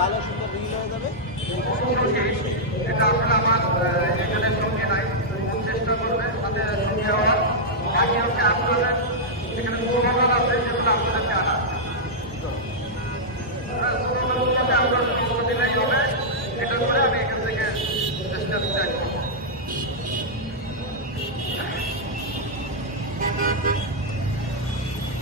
ভালো সুন্দর রিল এটা আসলে আমার এখানে সঙ্গে নাই চেষ্টা করবে সাথে সঙ্গে হওয়ার বাকি হচ্ছে আপনাদের এখানে আছে